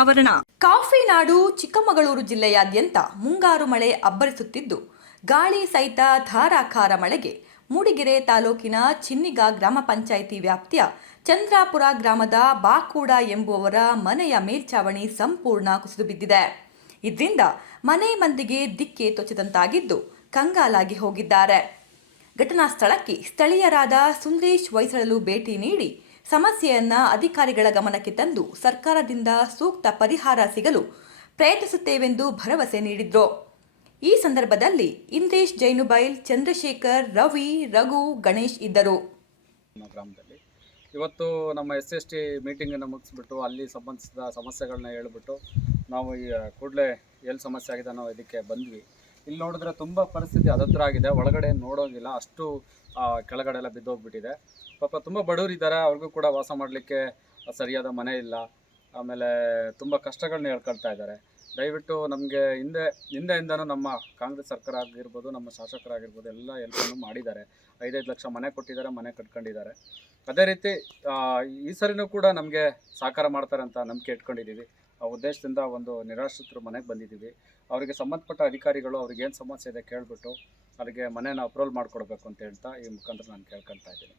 ಅನಾವರಣ. ಕಾಫಿ ನಾಡು ಚಿಕ್ಕಮಗಳೂರು ಜಿಲ್ಲೆಯಾದ್ಯಂತ ಮುಂಗಾರು ಮಳೆ ಅಬ್ಬರಿಸುತ್ತಿದ್ದು, ಗಾಳಿ ಸಹಿತ ಧಾರಾಕಾರ ಮಳೆಗೆ ಮೂಡಿಗೆರೆ ತಾಲೂಕಿನ ಚಿನ್ನಿಗ ಗ್ರಾಮ ಪಂಚಾಯಿತಿ ವ್ಯಾಪ್ತಿಯ ಚಂದ್ರಾಪುರ ಗ್ರಾಮದ ಬಾಕೂಡ ಎಂಬುವವರ ಮನೆಯ ಮೇಲ್ಛಾವಣಿ ಸಂಪೂರ್ಣ ಕುಸಿದು ಬಿದ್ದಿದೆ. ಇದರಿಂದ ಮನೆ ಮಂದಿಗೆ ದಿಕ್ಕೆ ತೋಚದಂತಾಗಿದ್ದು ಕಂಗಾಲಾಗಿ ಹೋಗಿದ್ದಾರೆ. ಘಟನಾ ಸ್ಥಳಕ್ಕೆ ಸ್ಥಳೀಯರಾದ ಸುಂದರೇಶ್ ಹೊಯ್ಸಳಲು ಭೇಟಿ ನೀಡಿ ಸಮಸ್ಯೆಯನ್ನ ಅಧಿಕಾರಿಗಳ ಗಮನಕ್ಕೆ ತಂದು ಸರ್ಕಾರದಿಂದ ಸೂಕ್ತ ಪರಿಹಾರ ಸಿಗಲು ಪ್ರಯತ್ನಿಸುತ್ತೇವೆಂದು ಭರವಸೆ ನೀಡಿದ್ರು. ಈ ಸಂದರ್ಭದಲ್ಲಿ ಇಂದ್ರೇಶ್ ಜೈನುಬೈಲ್, ಚಂದ್ರಶೇಖರ್, ರವಿ, ರಘು, ಗಣೇಶ್ ಇದ್ದರು. ಗ್ರಾಮದಲ್ಲಿ ಇವತ್ತು ನಮ್ಮ SST ಮೀಟಿಂಗನ್ನು ಮುಗಿಸ್ಬಿಟ್ಟು ಅಲ್ಲಿ ಸಂಬಂಧಿಸಿದ ಸಮಸ್ಯೆಗಳನ್ನ ಹೇಳ್ಬಿಟ್ಟು ನಾವು ಕೂಡಲೇ ಎಲ್ಲಿ ಸಮಸ್ಯೆ ಆಗಿದೆ ನಾವು ಇದಕ್ಕೆ ಬಂದ್ವಿ. ಇಲ್ಲಿ ನೋಡಿದ್ರೆ ತುಂಬ ಪರಿಸ್ಥಿತಿ ಅದತ್ರ ಆಗಿದೆ, ಒಳಗಡೆ ನೋಡೋಂಗಿಲ್ಲ, ಅಷ್ಟು ಕೆಳಗಡೆ ಎಲ್ಲ ಬಿದ್ದೋಗ್ಬಿಟ್ಟಿದೆ. ಪಾಪ ತುಂಬ ಬಡವರಿದ್ದಾರೆ, ಅವ್ರಿಗೂ ಕೂಡ ವಾಸ ಮಾಡಲಿಕ್ಕೆ ಸರಿಯಾದ ಮನೆ ಇಲ್ಲ. ಆಮೇಲೆ ತುಂಬ ಕಷ್ಟಗಳನ್ನ ಹೇಳ್ಕೊಳ್ತಾ ಇದ್ದಾರೆ. ದಯವಿಟ್ಟು ನಮಗೆ ಹಿಂದೆಯಿಂದನೂ ನಮ್ಮ ಕಾಂಗ್ರೆಸ್ ಸರ್ಕಾರ ಆಗಿರ್ಬೋದು, ನಮ್ಮ ಶಾಸಕರಾಗಿರ್ಬೋದು ಎಲ್ಲ ಹೆಲ್ಪನ್ನು ಮಾಡಿದ್ದಾರೆ. 5-5 ಲಕ್ಷ ಮನೆ ಕೊಟ್ಟಿದ್ದಾರೆ, ಮನೆ ಕಟ್ಕೊಂಡಿದ್ದಾರೆ. ಅದೇ ರೀತಿ ಈ ಸರಿನೂ ಕೂಡ ನಮಗೆ ಸಹಕಾರ ಮಾಡ್ತಾರೆ ಅಂತ ನಂಬಿಕೆ ಇಟ್ಕೊಂಡಿದ್ದೀವಿ. ಆ ಉದ್ದೇಶದಿಂದ ಒಂದು ನಿರಾಶ್ರಿತರು ಮನೆಗೆ ಬಂದಿದ್ದೀವಿ. ಅವರಿಗೆ ಸಂಬಂಧಪಟ್ಟ ಅಧಿಕಾರಿಗಳು ಅವ್ರಿಗೇನು ಸಮಸ್ಯೆ ಇದೆ ಕೇಳಿಬಿಟ್ಟು ಅವರಿಗೆ ಮನೇನ ಅಪ್ರೂವಲ್ ಮಾಡಿಕೊಡ್ಬೇಕು ಅಂತ ಹೇಳ್ತಾ ಈ ಮುಖಾಂತರ ನಾನು ಕೇಳ್ಕೊಳ್ತಾ ಇದ್ದೀನಿ.